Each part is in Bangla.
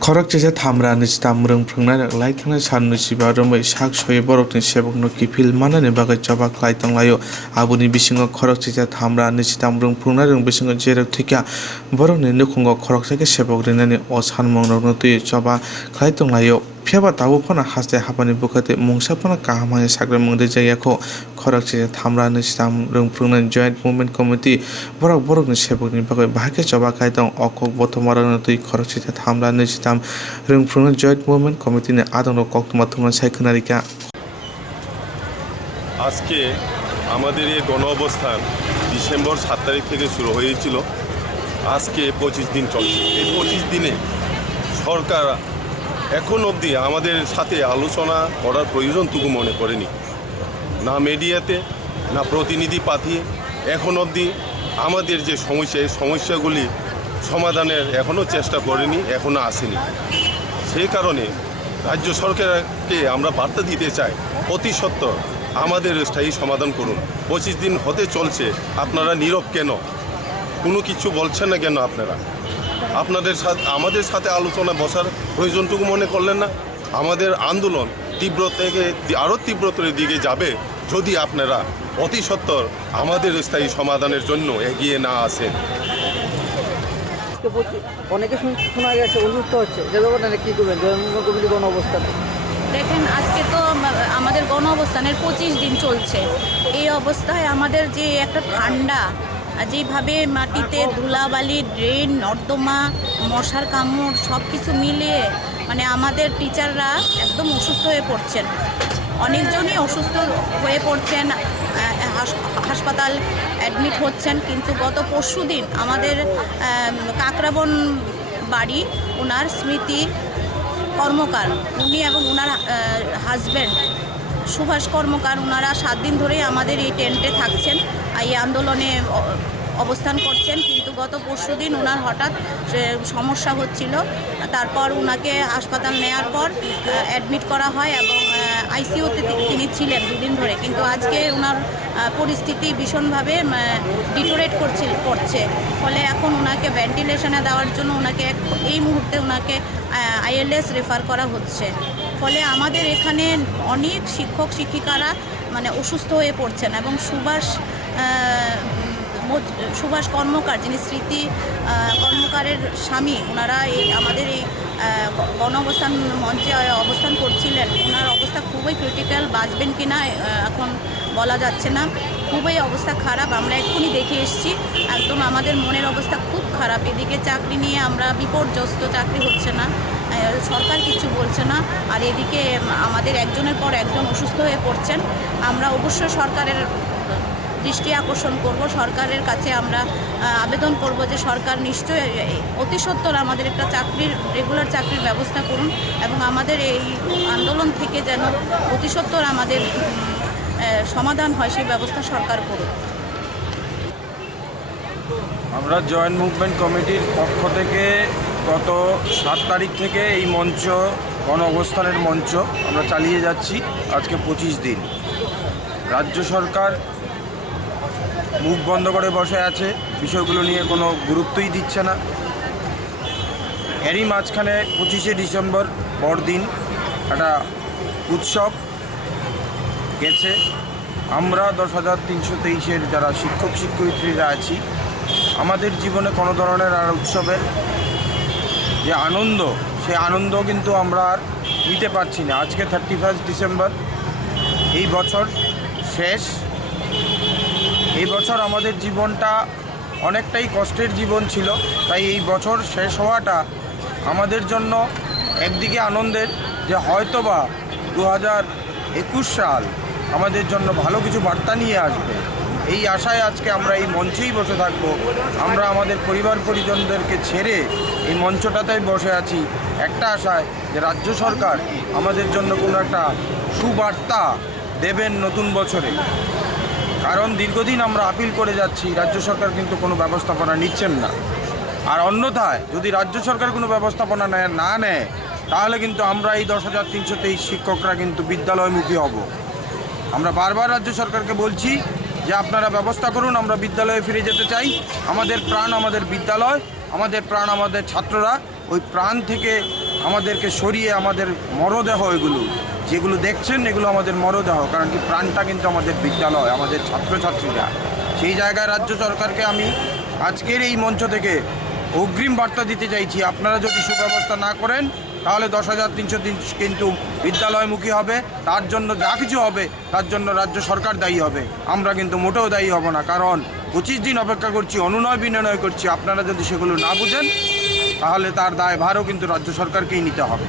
Khorok jasa thamra ni stam rung prungna lai thangna san ni siba romai sak soye borok ni sebok no kifil mana ni bagai chaba klai tanglayo abuni bisingo khorok jasa thamra ni stam rung prungna rung bisingo jerok thika borok ni nukhungo khorok jake sebok rinani o sanmong rok no tui chaba klai tanglayo phiaba tabu phana haste hapani bukhate mungsa phana kahamai sakra mungde jayako khorok jasa thamra ni stam rung prungna joint movement committee borok ni sebok ni bagai bahake chaba klai tang okok botomara no tui khorok jasa thamra ni stam Rangpur joint movement committee নে আদন কক্তমা তোমরা সাইখনারিকা আজকে আমাদের এই গণ অবস্থান ডিসেম্বর 7 তারিখ থেকে শুরু হয়েছিল। আজকে 25 দিন চলছে। এই 25 দিনে সরকার এখন অবধি আমাদের সাথে আলোচনা করার প্রয়োজনটুকু মনে করেনি, না মিডিয়াতে না প্রতিনিধি পাঠিয়ে এখন অবধি আমাদের যে সমস্যা এই সমস্যাগুলি সমাধানের এখনও চেষ্টা করেনি, এখনও আসেনি। সেই কারণে রাজ্য সরকারকে আমরা বার্তা দিতে চাই, অতি সত্বর আমাদের স্থায়ী সমাধান করুন। 25 দিন হতে চলছে, আপনারা নীরব কেন? কোনো কিছু বলছেন না কেন? আপনাদের সাথে আমাদের সাথে আলোচনা বসার প্রয়োজনটুকু মনে করলেন না? আমাদের আন্দোলন তীব্র থেকে আরও তীব্রতর দিকে যাবে যদি আপনারা অতি সত্বর আমাদের স্থায়ী সমাধানের জন্য এগিয়ে না আসেন। অনেকে শোনা গেছে অসুস্থ হচ্ছে, যে ব্যাপারটা কী করবেন জনগণ গণ অবস্থান? দেখেন, আজকে তো আমাদের গণ অবস্থানের 25 দিন চলছে। এই অবস্থায় আমাদের যে একটা ঠান্ডা, যেভাবে মাটিতে ধুলাবালি, ড্রেন, নর্দমা, মশার কামড় সব কিছু মিলিয়ে মানে আমাদের টিচাররা একদম অসুস্থ হয়ে পড়ছেন। অনেকজনই অসুস্থ হয়ে পড়ছেন, হাসপাতাল অ্যাডমিট হচ্ছেন। কিন্তু গত পরশু দিন আমাদের কাকরাবন বাড়ি, ওনার স্মৃতি কর্মকার, উনি এবং ওনার হাজব্যান্ড সুভাষ কর্মকার, ওনারা 7 দিন ধরেই আমাদের এই টেন্টে থাকছেন, এই আন্দোলনে অবস্থান করছেন। কিন্তু গত পরশু দিন ওনার হঠাৎ সমস্যা হচ্ছিল, তারপর ওনাকে হাসপাতাল নেওয়ার পর অ্যাডমিট করা হয় এবং আইসিইউতে তিনি ছিলেন 2 দিন ধরে। কিন্তু আজকে ওনার পরিস্থিতি ভীষণভাবে ডিটোরেট করছে, ফলে এখন ওনাকে ভেন্টিলেশনে দেওয়ার জন্য ওনাকে এই মুহূর্তে ওনাকে আইএলএস রেফার করা হচ্ছে। ফলে আমাদের এখানে অনেক শিক্ষক শিক্ষিকারা মানে অসুস্থ হয়ে পড়ছেন এবং সুভাষ কর্মকার, যিনি স্মৃতি কর্মকারের স্বামী, ওনারা আমাদের এই গণ অবস্থান মঞ্চে অবস্থান করছিলেন। ওনার অবস্থা খুবই ক্রিটিক্যাল, বাঁচবেন কি না এখন বলা যাচ্ছে না, খুবই অবস্থা খারাপ। আমরা এক্ষুনি দেখে এসেছি, একদম আমাদের মনের অবস্থা খুব খারাপ। এদিকে চাকরি নিয়ে আমরা বিপর্যস্ত, চাকরি হচ্ছে না, সরকার কিছু বলছে না, আর এদিকে আমাদের একজনের পর একজন অসুস্থ হয়ে পড়ছেন। আমরা অবশ্যই সরকারের দৃষ্টি আকর্ষণ করব, সরকারের কাছে আমরা আবেদন করব যে সরকার নিশ্চয়ই অতি সত্বর আমাদের একটা রেগুলার চাকরির ব্যবস্থা করুন এবং আমাদের এই আন্দোলন থেকে যেন অতি সত্বর আমাদের সমাধান হয় সেই ব্যবস্থা সরকার করুন। আমরা জয়েন্ট মুভমেন্ট কমিটির পক্ষ থেকে গত 7 তারিখ থেকে এই মঞ্চ, গণ অবস্থানের মঞ্চ আমরা চালিয়ে যাচ্ছি। আজকে 25 দিন। রাজ্য সরকার মুখ বন্ধ করে বসে আছে, বিষয়গুলো নিয়ে কোনো গুরুত্বই দিচ্ছে না। এরই মাঝখানে 25শে ডিসেম্বর পরদিন একটা উৎসব গেছে। আমরা 10,323-এর যারা শিক্ষক শিক্ষয়িত্রীরা আছি, আমাদের জীবনে কোনো ধরনের আর উৎসবের যে আনন্দ, সেই আনন্দ কিন্তু আমরা আর নিতে পারছি না। আজকে 31 ডিসেম্বর, এই বছর শেষ। এই বছর আমাদের জীবনটা অনেকটাই কষ্টের জীবন ছিল, তাই এই বছর শেষ হওয়াটা আমাদের জন্য একদিকে আনন্দের, যে হয়তোবা 2021 সাল আমাদের জন্য ভালো কিছু বার্তা নিয়ে আসবে। এই আশায় আজকে আমরা এই মঞ্চেই বসে থাকবো। আমরা আমাদের পরিবার পরিজনদেরকে ছেড়ে এই মঞ্চটাতেই বসে আছি একটা আশায় যে রাজ্য সরকার আমাদের জন্য কোনো একটা সুবার্তা দেবেন নতুন বছরে। কারণ দীর্ঘদিন আমরা আপিল করে যাচ্ছি, রাজ্য সরকার কিন্তু কোনো ব্যবস্থাপনা নিচ্ছেন না। আর অন্যথায় যদি রাজ্য সরকার কোনো ব্যবস্থাপনা না নেয়, তাহলে কিন্তু আমরা এই 10,323 শিক্ষকরা কিন্তু বিদ্যালয়মুখী হব। আমরা বারবার রাজ্য সরকারকে বলছি যে আপনারা ব্যবস্থা করুন, আমরা বিদ্যালয়ে ফিরে যেতে চাই। আমাদের প্রাণ আমাদের বিদ্যালয়, আমাদের প্রাণ আমাদের ছাত্ররা। ওই প্রাণ থেকে আমাদেরকে সরিয়ে আমাদের মরদেহ এগুলো যেগুলো দেখছেন এগুলো আমাদের মরদেহ, কারণ কি প্রাণটা কিন্তু আমাদের বিদ্যালয়, আমাদের ছাত্রছাত্রীরা। সেই জায়গায় রাজ্য সরকারকে আমি আজকের এই মঞ্চ থেকে অগ্রিম বার্তা দিতে চাইছি, আপনারা যদি সুব্যবস্থা না করেন তাহলে 10,303 কিন্তু বিদ্যালয়মুখী হবে। তার জন্য যা কিছু হবে তার জন্য রাজ্য সরকার দায়ী হবে, আমরা কিন্তু মোটেও দায়ী হব না। কারণ 25 দিন অপেক্ষা করছি, অনুনয় বিনয় করছি, আপনারা যদি সেগুলো না বুঝেন তাহলে তার দায়ভারও কিন্তু রাজ্য সরকারকেই নিতে হবে।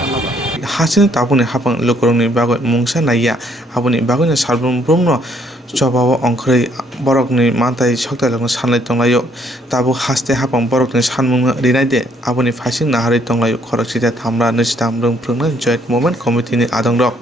ধন্যবাদ। হাসিनो ताबुनि हाफां लोकरंनि बागै मुंसा नायया हाबुनि बागैनो सारफ्रोमनो जबाव अंख्रै बरकनि मानताय सक्तायलांनो साननाय दंलायो ताबु हास्ते हाफां बरकनि सानमुं रिनायदे आबुनि फाइसिं नाहारै दंलायो खरकसिदा थामब्रा नैजिथाम रोंफ्रोंनो जयेट मुभमेन्ट कमिटिनि आदंरक।